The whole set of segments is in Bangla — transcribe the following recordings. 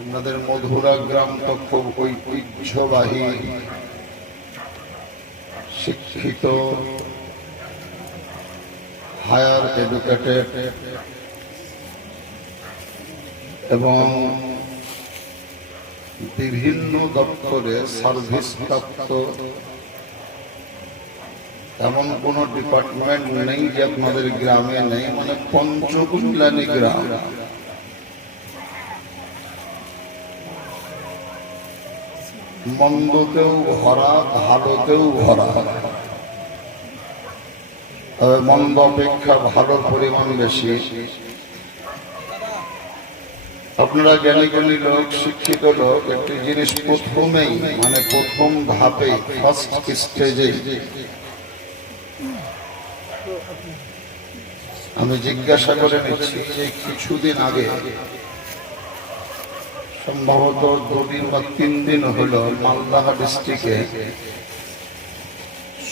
আপনাদের মধুরা গ্রাম তো খুব ঐতিহ্যবাহী। শিক্ষিত, হায়ার এডুকেটেড, এবং বিভিন্ন দপ্তরে সার্ভিস প্রাপ্ত। এমন কোন ডিপার্টমেন্ট নেই যে আপনাদের গ্রামে নেই মানে পঞ্চকুণ্ডানি গ্রাম। মন্দতেও ভরা ভালোতেও ভরা। মন্দ অপেক্ষা ভালো পরিমাণ বেশি। আপনারা জ্ঞানী জ্ঞানী লোক, শিক্ষিত লোক, একটি জিনিস প্রথমেই মানে প্রথম ধাপে ফার্স্ট স্টেজে আমি জিজ্ঞাসা করে নিচ্ছি যে কিছুদিন আগে সম্ভবত দুদিন বা তিন দিন হলো মালদাহা ডিস্ট্রিক্টে।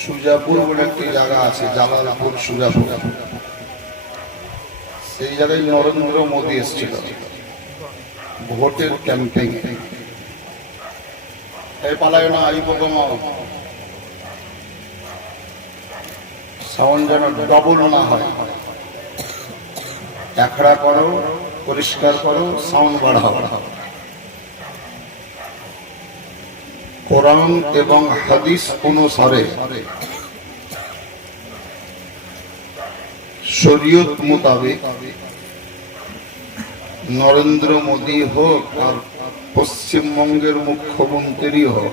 সুজাপুর বলে একটি জায়গা আছে, জালালপুর, সুজাপুর। সেই জায়গায় নরেন্দ্র মোদী এসেছিল। ভোটের ক্যাম্পেইন। এই পালায় না আই কমাও সাউন্ড যেন ডবল না হয়। একড়া করো, পরিষ্কার করো, সাউন্ড বাড়াও। কোরআন এবং হাদিস অনুসারে শরীয়ত মোতাবেক নরেন্দ্র মোদী হোক আর পশ্চিমবঙ্গের মুখ্যমন্ত্রী হোক,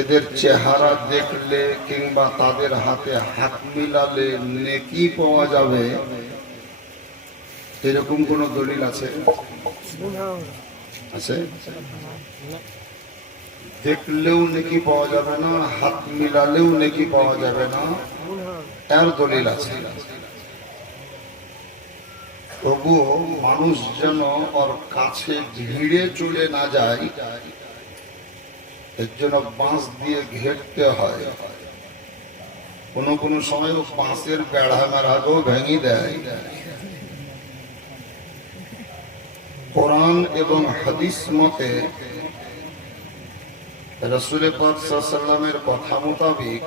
এদের চেহারা দেখলে কিংবা তাদের হাতে হাত মিলালে নেকি পাওয়া যাবে, এরকম কোন দলিল আছে? আছে? দেখলেও নেকি পাওয়া যাবে না, হাত মিলালেও নেকি পাওয়া যাবে না। এর দলিল আছে। তবুও মানুষ যেন ওর কাছে ভিড়ে চলে না যায়, এর জন্য বাঁশ দিয়ে ঘেরতে হয়। কোন কোন সময় বাঁশের বেড়া মেড়াকেও ভেঙে দেয়। কোরআন এবং হাদিস মতে, রসুল পাকের কথা মোতাবেক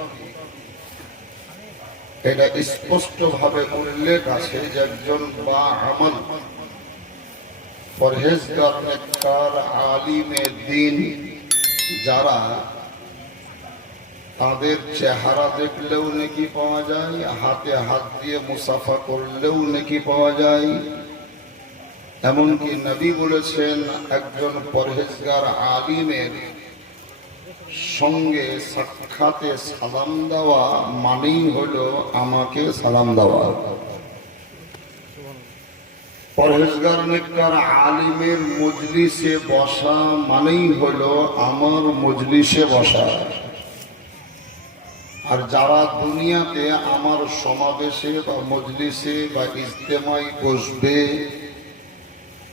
এটা স্পষ্ট ভাবে উল্লেখ আছে যে একজন বা আমল পরহেজগার, নেককার, আলিমে দিন, যারা তাদের চেহারা দেখলেও নাকি পাওয়া যায়, হাতে হাত দিয়ে মুসাফা করলেও নাকি পাওয়া যায় এমনকি নবী বলেছেন, একজন পরহেজগার আলিমের সঙ্গে সাক্ষাতে সালাম দেওয়া মানেই হলো আমাকে সালাম দেওয়া। পরহেজগার নেককার আলিমের মজলিসে বসা মানেই হলো আমার মজলিসে বসা। আর যারা দুনিয়াতে আমার সমাবেশে বা মজলিসে বা ইজতেমাই বসবে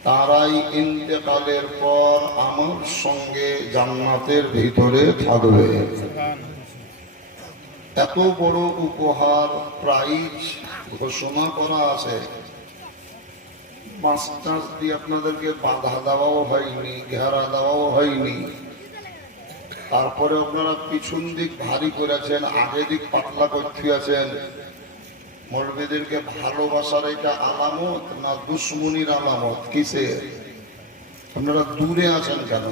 তারাই ইন্তেকালের পর আমার সঙ্গে জান্নাতের ভিতরে থাকবে। এত বড় উপহার প্রাইজ ঘোষণা করা আছে। মাস্টার দিয়ে আপনাদেরকে বাধা দেওয়াও হয়নি, ঘেরা দেওয়াও হয়নি। তারপরে আপনারা পিছন দিক ভারী করেছেন, আগে দিক পাতলা করতে আছেন। মৌলবীদেরকে ভালোবাসার এটা আলামত না দুশ্মনির আলামত? কিসে আপনারা দূরে আছেন কেন?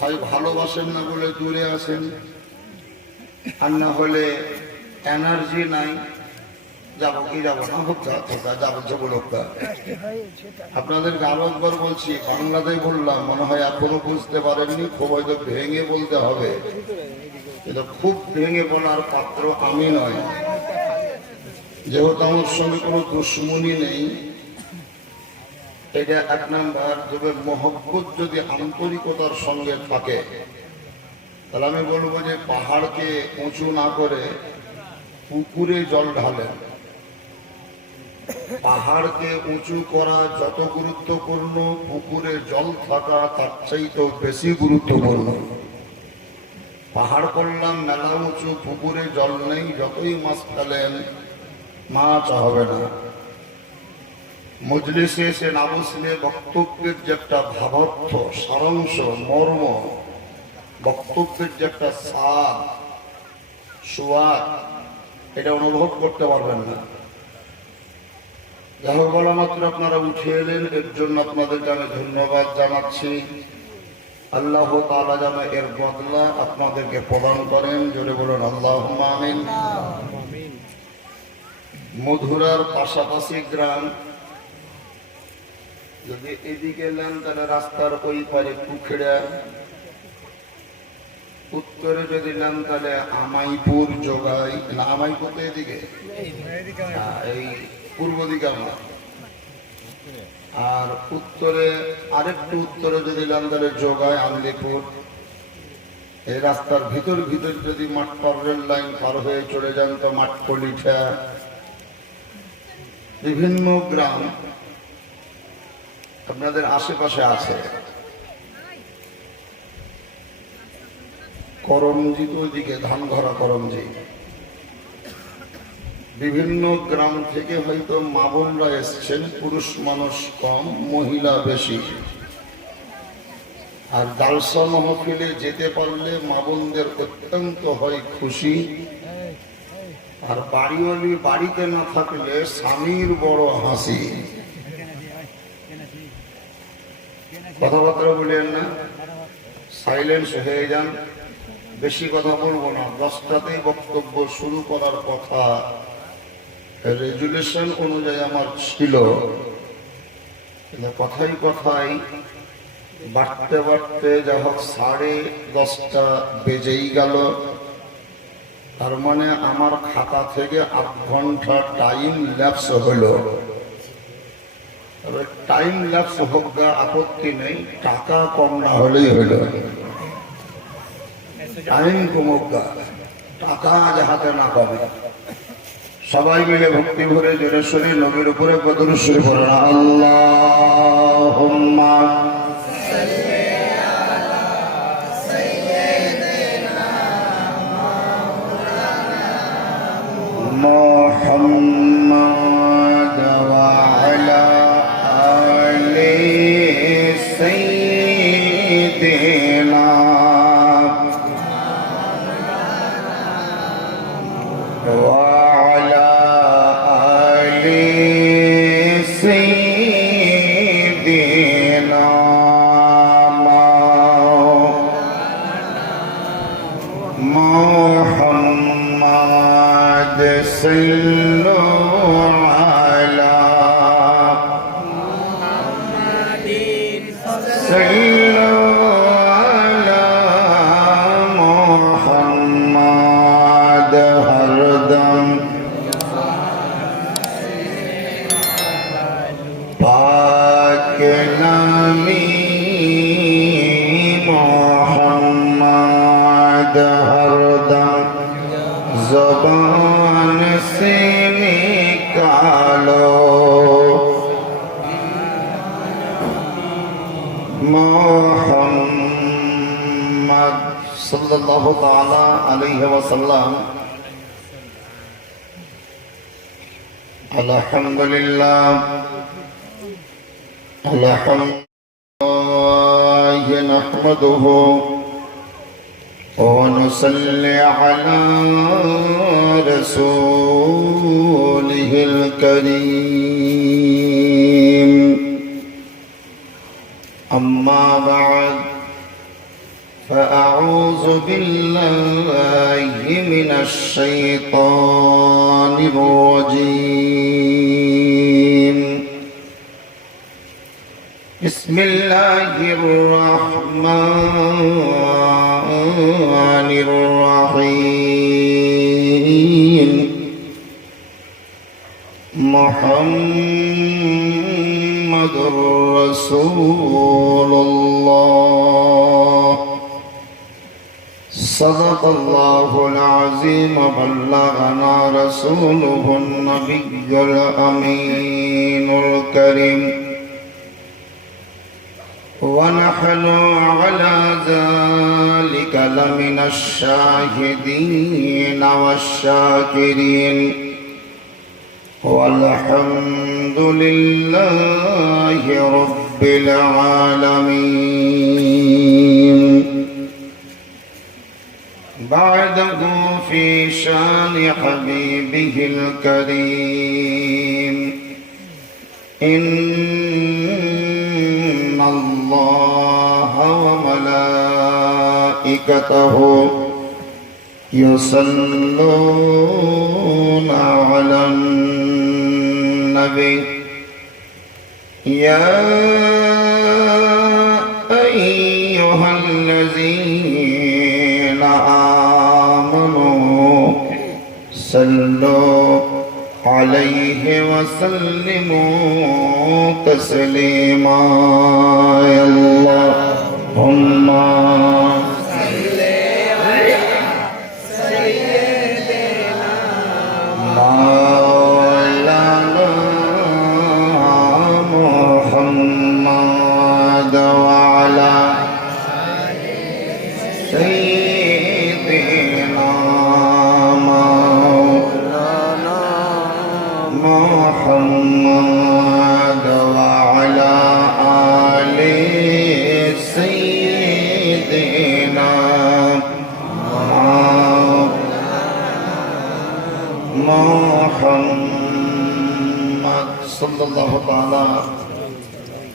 ভাই ভালোবাসেন না বলে দূরে আছেন? আর না হলে এনার্জি নাই? যাব কি যাব? না হোক যা যাব যাব লোকটা আপনাদেরকে আরও একবার বলছি, বাংলাতেই বললাম, মনে হয় এখনও বুঝতে পারেননি খুব হয়তো ভেঙে বলতে হবে। এটা খুব ভেঙে বলার পাত্র আমি নয়। যেহেতু আমার সঙ্গে কোনো দুশ্মনী নেই, এটা এক নাম্বার। তবে মহব্বত যদি আন্তরিকতার সঙ্গে থাকে, তাহলে আমি বলব যে পাহাড়কে উঁচু না করে পুকুরে জল ঢালেন। পাহাড়কে উঁচু করা যত গুরুত্বপূর্ণ, পুকুরে জল থাকা তার চাইতেও বেশি গুরুত্বপূর্ণ। পাহাড় করলাম, মেলা উঁচু, পুকুরে জল নেই, যতই মাছ ফেলেন, মাছ হবে না। মজলিসে এসে না বসলে বক্তব্যের যে একটা ভাবার্থ, সারাংশ, মর্ম, বক্তব্যের যে একটা স্বাদ, সোয়াদ, এটা অনুভব করতে পারবেন না। যাই হোক বলা মাত্র আপনারা উঠে এলেন, এর জন্য আপনাদেরকে আমি ধন্যবাদ জানাচ্ছি। আল্লাহ তালা যেন এর বদলা আপনাদেরকে প্রদান করেন। জোরে বলুন আল্লাহ আমিন। মধুরার পাশাপাশি গ্রাম। যদি এদিকে নেন তাহলে রাস্তার ওই পারে পুখড়া উত্তরে যদি নেন তাহলে আমাইপুর জোগাই আমাইপুর তো এদিকে? হ্যাঁ, এই পূর্ব দিকে আমরা। আর উত্তরে, আরেকটু উত্তরে যদি তাহলে জোগায় আন্দিপুর এই রাস্তার ভিতর ভিতর যদি মাঠপার রেল লাইন পার হয়ে চলে যান তো মাঠপলিঠা বিভিন্ন গ্রাম আপনাদের আশেপাশে আছে। করমজি তো ওইদিকে ধান ঘরা করমজি। বিভিন্ন গ্রাম থেকে হয়তো মা বোনরা এসছেন, পুরুষ মানুষ কম, মহিলা বেশি। আর জালসা মহফিলে যেতে পারলে মা বোনদের অত্যন্ত হয় খুশি। আর বাড়িওয়ালি বাড়িতে না থাকলে স্বামীর বড় হাসি। কথাবার্তা বলেন না সাইলেন্স হয়ে যান। বেশি কথা বলব না, দশটাতেই বক্তব্য শুরু করার কথা। রেজুলেশন অনুযায়ী আমার ছিল কথাই কথাই বাড়তে বাড়তে যা হোক সাড়ে দশটা বেজেই গেল। তার মানে আমার খাতা থেকে আধ ঘণ্টা টাইম ল্যাপস হলো। তবে টাইম ল্যাপস হোক গা আপত্তি নেই, টাকা কম না হলেই হলো। টাইম কমুক গা টাকা যাহাতে না পাবে। সবাই মিলে ভক্তি ভরে জোরে শরীর নবীর উপরে কদর শুরু করে না আল্লাহ محمد محمد صلوا സല്ലല്ലാഹു തആല അലൈഹി വസല്ലം. അൽഹംദുലില്ലാഹ്. അൽഹംദുലില്ലാഹ് നഹ്മദുഹു. ونصلي على رسوله الكريم أما بعد فأعوذ بالله من الشيطان الرجيم. بسم الله الرحمن الرحيم. محمد رسول الله. صدق الله العظيم بلغنا رسوله النبي الأمين الكريم. ونحن على ذلك لمن الشاهدين والشاكرين. والحمد لله رب العالمين. بعده في شان حبيبه الكريم. إن الله وملائكته يصلون على النبي. يا صلوا عليه وسلموا تسليما يا اللهم মোহাম্মদ সাল্লাল্লাহু তাআলা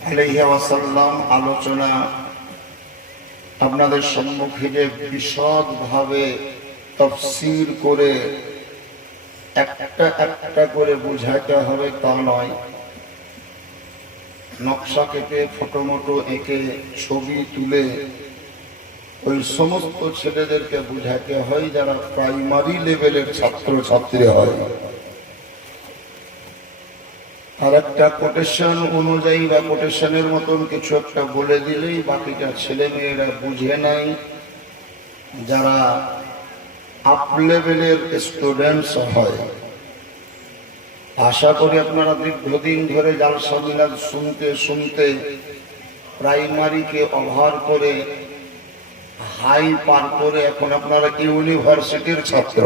আলাইহি ওয়াসাল্লাম আলোচনা আপনাদের সম্মুখে যে বিশদভাবে তফসির করে একটা একটা করে বুঝাইতে হবে তা নয়। নকশা কেটে ফটো মটো এঁকে, ছবি তুলে ওই সমস্ত ছেলেদেরকে বুঝাতে হয় যারা প্রাইমারি লেভেলের ছাত্র ছাত্রী হয়। আর একটা কোটেশন অনুযায়ী বা কোটেশনের মতন কিছু একটা বলে দিলেই বাকিটা ছেলে মেয়েরা বুঝে নাই যারা আপ লেভেলের স্টুডেন্টস হয়। আশা করি আপনারা দীর্ঘদিন ধরে জালসা মিলাদ শুনতে শুনতে প্রাইমারিকে অভার করে হাই পার করে এখন আপনারা ইউনিভার্সিটির ছাত্র?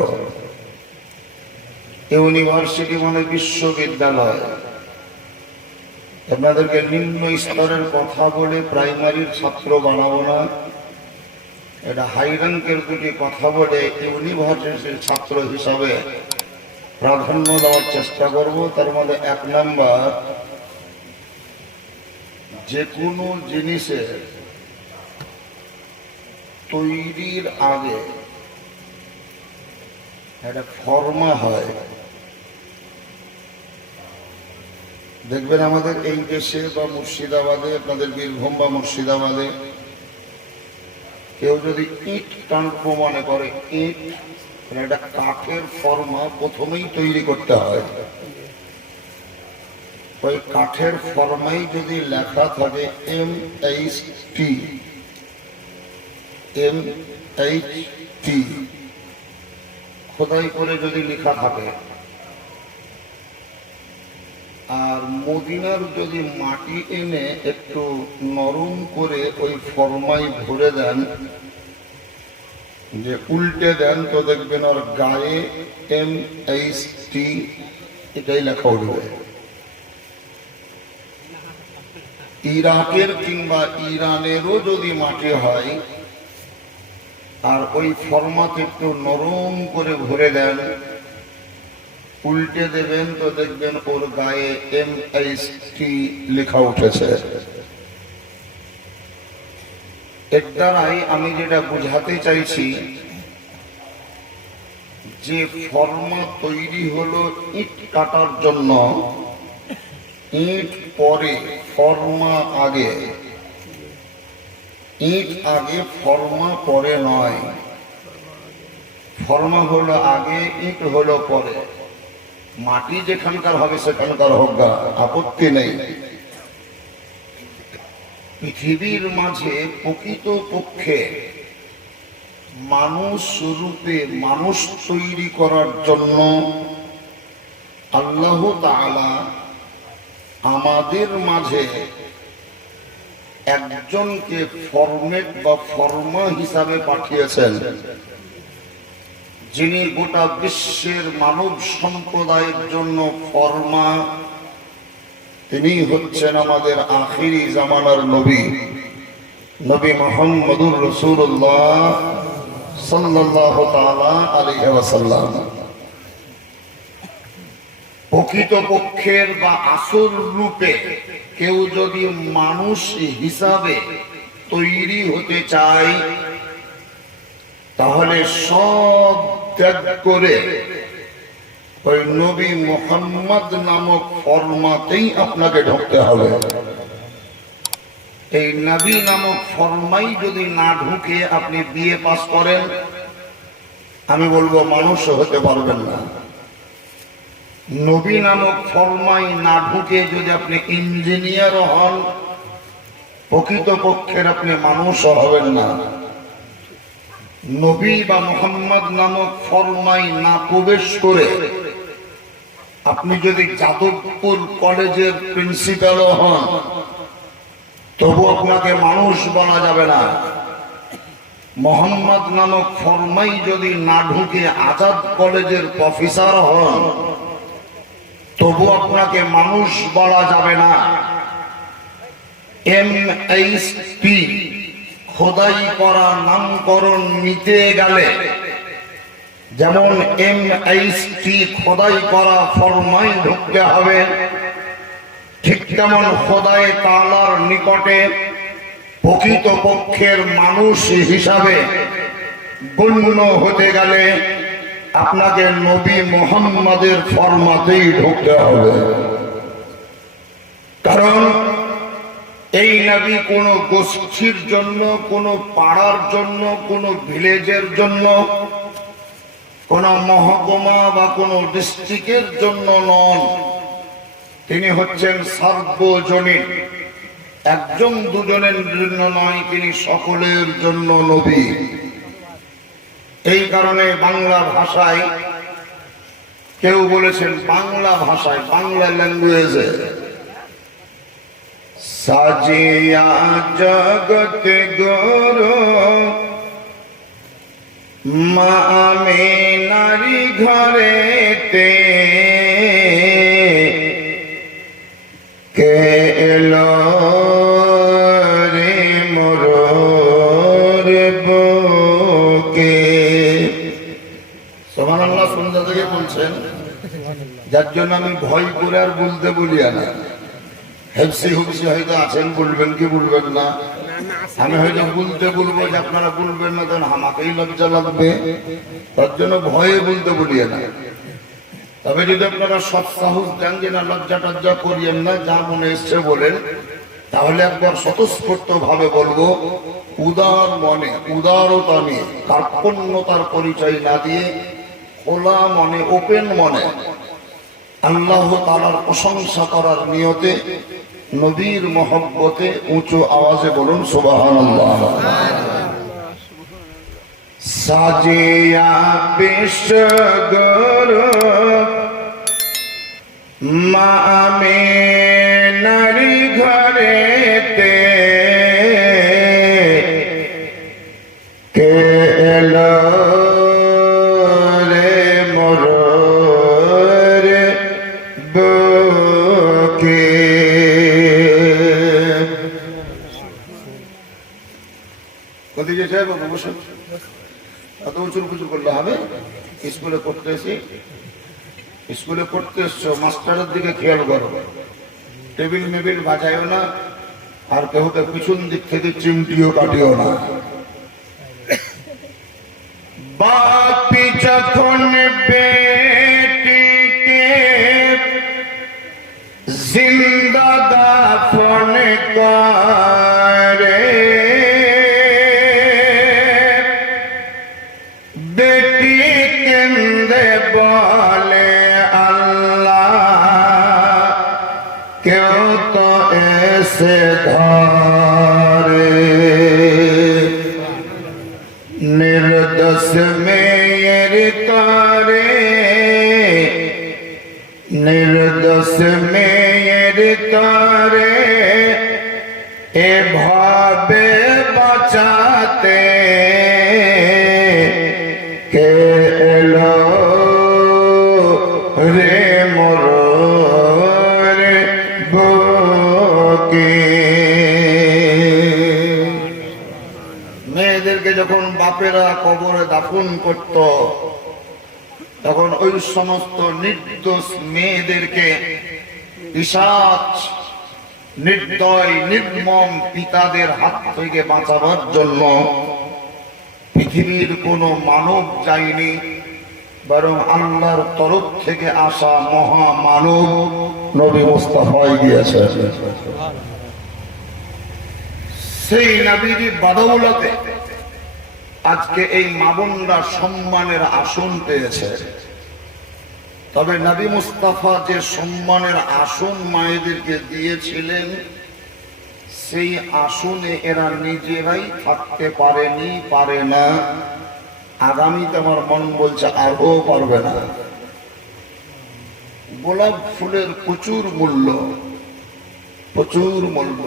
ইউনিভার্সিটি মানে বিশ্ববিদ্যালয়। আপনাদেরকে নিম্ন স্তরের কথা বলে প্রাইমারির ছাত্র বানাবো না। এটা হাই র্যাঙ্কের দুটি কথা বলে ইউনিভার্সিটির ছাত্র হিসাবে প্রাধান্য দেওয়ার চেষ্টা করব। তার মধ্যে এক নাম্বার যে কোনো জিনিসের তৈরির আগে একটা ফর্মা হয়। দেখবেন আমাদের এই দেশে বা মুর্শিদাবাদে, আপনাদের বীরভূম বা মুর্শিদাবাদে কেউ যদি ইট টানবো মনে করে, ইট মানে একটা কাঠের ফর্মা প্রথমেই তৈরি করতে হয়। ওই কাঠের ফর্মাই যদি লেখা থাকে M H T, M H T, খোদাই করে যদি লেখা থাকে আর মদিনার যদি মাটি এনে একটু নরম করে ওই ফরমাই ভরে দেন, যে উল্টে দেন, তো দেখবেন ওর গায়ে এম এইচ টি এটাই লেখা উঠবে। ইরাকের কিংবা ইরানেরও যদি মাটি হয়, আর ওই ফরমাত একটু নরম করে ভরে দেন উল্টে দেবেন তো দেখবেন ওর গায়ে এম এইচ টি লেখা উঠেছে। এর দ্বারাই আমি যেটা বুঝাতে চাইছি, যে ফর্মা তৈরি হলো ইট কাটার জন্য, ইট পরে, ফর্মা আগে। ইট আগে, ফর্মা পরে নয়। ফর্মা হলো আগে, ইট হলো পরে। মাটি যেখানকার হবে সেখানকার হোক আপত্তি নেই। পৃথিবীর মাঝে প্রকৃত পক্ষে মানুষ রূপে মানুষ তৈরি করার জন্য আল্লাহ তাআলা আমাদের মাঝে একজনকে ফরমেট বা ফর্মা হিসাবে পাঠিয়েছেন। যিনি গোটা বিশ্বের মানব সম্প্রদায়ের জন্য ফরমা, তিনি হচ্ছেন আমাদের আখিরি জামানার নবী নবী মোহাম্মদুর রসুল্লাহ সাল্লাহ তালা আলাইহি ওয়াসাল্লাম। প্রকৃত পক্ষের বা আসল রূপে কেউ যদি মানুষ হিসাবে তৈরি হতে চায়, তাহলে সব ত্যাগ করে ওই নবী মোহাম্মদ নামক ফরমাতেই আপনাকে ঢুকতে হবে। এই নবী নামক ফরমাই যদি না ঢুকে আপনি বিয়ে পাস করেন, আমি বলব মানুষ হতে পারবেন না। নবী নামক ফরমাই না ঢুকে যদি আপনি ইঞ্জিনিয়ার হন প্রকৃত পক্ষের আপনি মানুষও হবেন না। নবী বা মোহাম্মদ নামক ফরমাই না প্রবেশ করে আপনি যদি যাদবপুর কলেজের প্রিন্সিপালও হন, তবু আপনাকে মানুষ বলা যাবে না। মোহাম্মদ নামক ফরমাই যদি না ঢুকে আজাদ কলেজের প্রফেসর হন, তবু আপনাকে মানুষ বলা যাবে না। এম এইচ পি খোদাই করা নামকরণ নিতে গেলে। যেমন এম এইচ টি খোদাই করা ফরমাই ঢুকতে হবে, ঠিক তেমন খোদাই তালার নিকটে প্রকৃত পক্ষের মানুষ হিসাবে গণ্য হতে গেলে আপনাকে নবী মোহাম্মদের ফরমাতেই ঢুকতে হবে। কারণ এই নবী কোনো গোষ্ঠীর জন্য, কোনো পাড়ার জন্য, কোনো ভিলেজের জন্য, কোনো মহকুমা বা কোনো ডিস্ট্রিক্টের জন্য নন। তিনি হচ্ছেন সার্বজনীন। একজন দুজনের জন্য নয়, তিনি সকলের জন্য নবী। এই কারণে বাংলা ভাষায় কেউ বলেছেন বাংলা ভাষায়, বাংলা ল্যাঙ্গুয়েজে। সাজিয়া জগত গরো। মা আমি নারী ঘরেতে। কে এলো রে মোর বুকে? সোমান সন্ধ্যা থেকে বলছেন, যার জন্য আমি ভয় করে আর বলতে বলি না। হেপসি হুপসি হয়তো আছেন, বলবেন কি বলবেন না? আমি হয়তো বলতে বলব যে আপনারা বলবেন না তখন আমাকেই লজ্জা লাগবে। তার জন্য ভয়ে বলতে বলি না। তবে যদি আপনারা সৎ সাহস দেন যে না লজ্জা টজ্জা করিয়েন না, যা মনে এসছে বলেন, তাহলে একবার স্বতঃস্ফূর্ত ভাবে বলব, উদার মনে, উদারতা নিয়ে, কার্পণ্যতার পরিচয় না দিয়ে, খোলা মনে, ওপেন মনে, আল্লাহ তালার প্রশংসা করার নিয়তে নবীর মহব্বতে উঁচু আওয়াজে বলুন সুবাহান সাজিয়া বিশ্বগর মা আমি উঁচুর কুচুর করলে হবে স্কুলে পড়তে এসে স্কুলে পড়তে এসছো, মাস্টারের দিকে খেয়াল করো। টেবিল মেবিল বাজাইও না, আর কেউকে পিছন দিক থেকে চিমটিও কাটিও না। বাপি যখন বেটিকে জিন্দা দাফন করে বাপেরা কবরে দাফন করত। তখন ওই সমস্ত নির্দোষ মেয়েদেরকে পিসাচ নির্দয়, নির্মম পিতাদের হাত থেকে বাঁচাবার জন্য পৃথিবীর কোনো মানব যায়নি, বরং আল্লাহর তরফ থেকে আসা মহা মানব নবী মোস্তাফাই গিয়েছে সেই নবীর বাদৌলতে আজকে এই মাবনরা সম্মানের আসন পেয়েছে। তবে নবী মুস্তাফা যে সম্মানের আসন মায়েদেরকে দিয়েছিলেন, সেই আসনে এরা নিজেরাই থাকতে পারেনি, পারে না। আগামীতে আমার মন বলছে আরও পারবে না। গোলাপ ফুলের প্রচুর মূল্য প্রচুর মূল্য।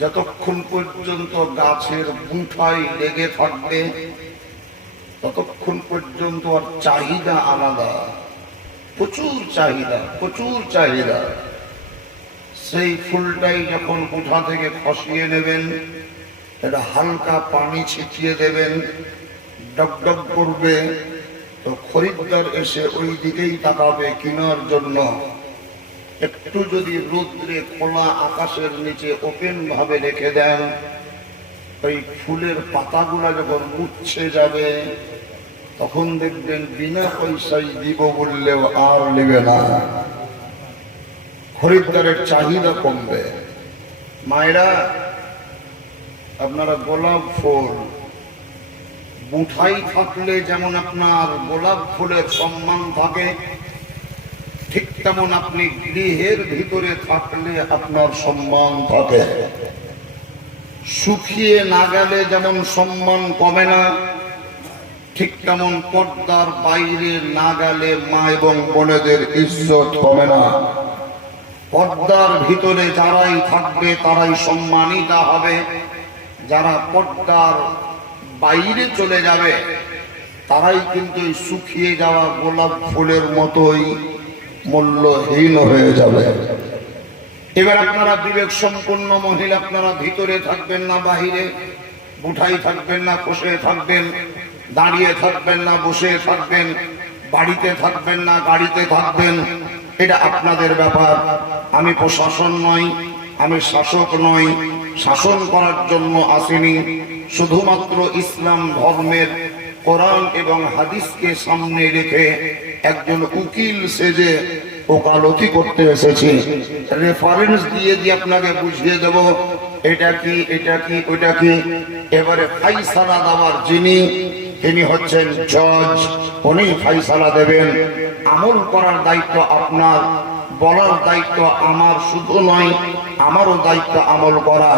যতক্ষণ পর্যন্ত গাছের বুঠায় লেগে থাকবে, ততক্ষণ পর্যন্ত আর চাহিদা আলাদা। প্রচুর চাহিদা প্রচুর চাহিদা। সেই ফুলটাই যখন কোঠা থেকে খসিয়ে নেবেন এটা হালকা পানি ছিটিয়ে দেবেন ডকডক করবে, তো খরিদ্দার এসে ওই দিকেই তাকাবে কেনার জন্য। একটু যদি রৌদ্রে খোলা আকাশের নিচে ওপেন ভাবে রেখে দেন, ওই ফুলের পাতাগুলা যখন উচ্ছে যাবে, তখন দেখবেন বিনা পয়সায় দিব বললেও আর নেবে না। খরিদ্দারের চাহিদা কমবে। মায়েরা, আপনারা গোলাপ ফুল বুঠাই থাকলে যেমন আপনার গোলাপ ফুলের সম্মান থাকে ঠিক তেমন আপনি গৃহের ভিতরে থাকলে আপনার সম্মান থাকে। শুকিয়ে না গেলে যেমন সম্মান কমে না, ঠিক তেমন পর্দার বাইরে না গেলে মা এবং বোনেদের ইজ্জত কমে না। পর্দার ভিতরে যারাই থাকবে তারাই সম্মানিতা হবে। যারা পর্দার বাইরে চলে যাবে, তারাই কিন্তু শুকিয়ে যাওয়া গোলাপ ফুলের মতোই মূল্যহীন হয়ে যাবে। এবার আপনারা বিবেক সম্পন্ন মহিলা, আপনারা ভিতরে থাকবেন না বাহিরে বুঠাই থাকবেন না বসে থাকবেন, দাঁড়িয়ে থাকবেন না, বসে থাকবেন, বাড়িতে থাকবেন না, গাড়িতে থাকবেন, এটা আপনাদের ব্যাপার। আমি প্রশাসন নই, আমি শাসক নই, শাসন করার জন্য আসিনি। শুধুমাত্র ইসলাম ধর্মের কোরআন এবং হাদিসকে সামনে রেখে একজন উকিল সেজে ওকালতি করতে এসেছি। রেফারেন্স দিয়ে দিয়ে আপনাকে বুঝিয়ে দেব, এটা কি এটা কি, ওটা কি? এবারে ফাইসালা দেওয়ার যিনি, তিনি হচ্ছেন জজ উনি ফাইসালা দেবেন। আমল করার দায়িত্ব আপনার, বলার দায়িত্ব আমার শুধু নয়, আমারও দায়িত্ব আমল করা।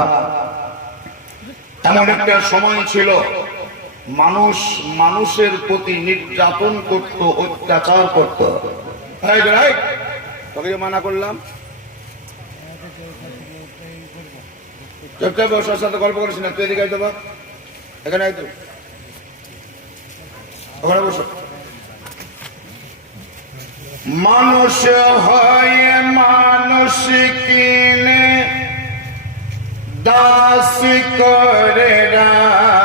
এমন একটা সময় ছিল মানুষ মানুষের প্রতি নির্যাতন করত, অত্যাচার করত। তোকে মানা করলাম? চুপচাপ ওর সাথে গল্প করিস না তুই এদিকে তো এখানে তো। ওখানে বসো। মানুষ হয়, মানুষ কিনে, দাস করে রাখে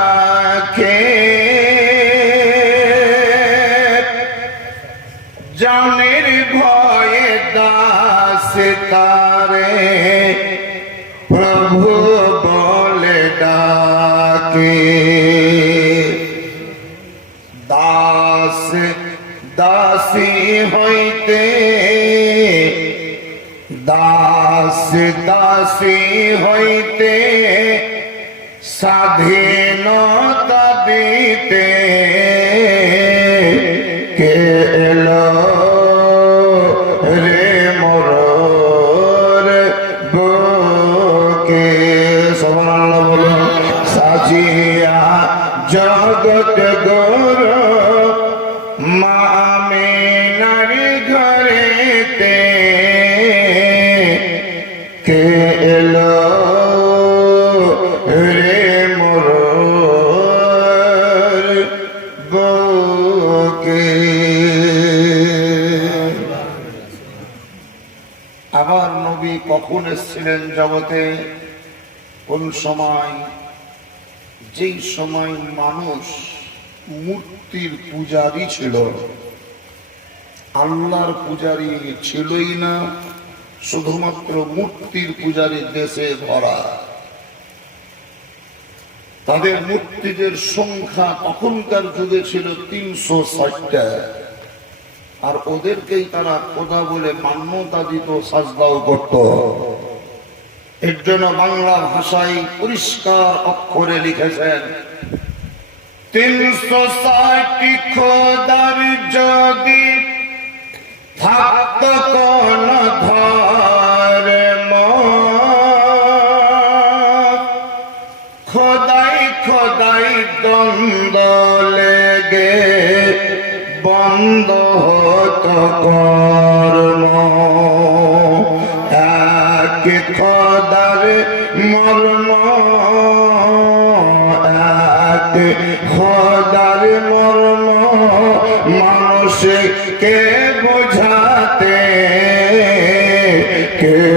দাস হইতে স্বাধীনতা দিতে মানুষ মূর্তির পূজারি ছিল। আল্লাহর পূজারি ছিলই না, শুধুমাত্র মূর্তির পূজারি দেশে ভরা। তাদের মূর্তিদের সংখ্যা তখনকার যুগে ছিল তিনশো ষাটটা। আর ওদেরকেই তারা খোদা বলে মান্যতা দিত সাজদাও করত। এর জন্য বাংলা ভাষায় পরিষ্কার অক্ষরে লিখেছেন তিনশো ষাটটি খোদার যদি থাকত কোন ধরে খোদাই খোদাই দ্বন্দ্ব লেগে বন্ধ হতো কর্ম। এক খোদার মর্ম খোদার মর্ম মানুষকে বোঝাতে কে